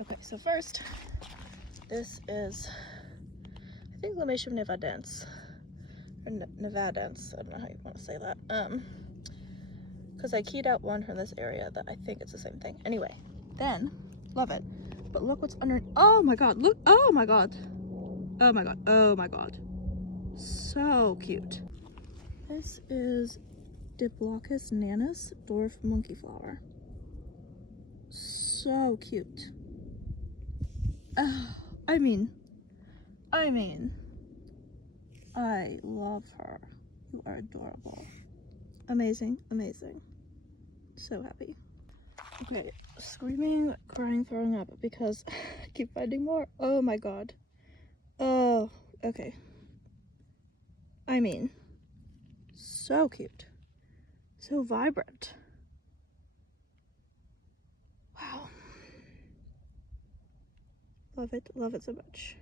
Okay, so first, this is, I think, Limatium nevadens, or nevadens, I don't know how you want to say that, because I keyed out one from this area that I think it's the same thing. Anyway, then, love it, but look what's under, oh my god, look, oh my god, oh my god, oh my god, so cute. This is Diplacus nanus, dwarf monkey flower. So cute. I mean, I love her. You are adorable. Amazing, amazing. So happy. Okay, screaming, crying, throwing up because I keep finding more. Oh my god. Oh, okay. I mean, so cute. So vibrant. Wow. Love it so much.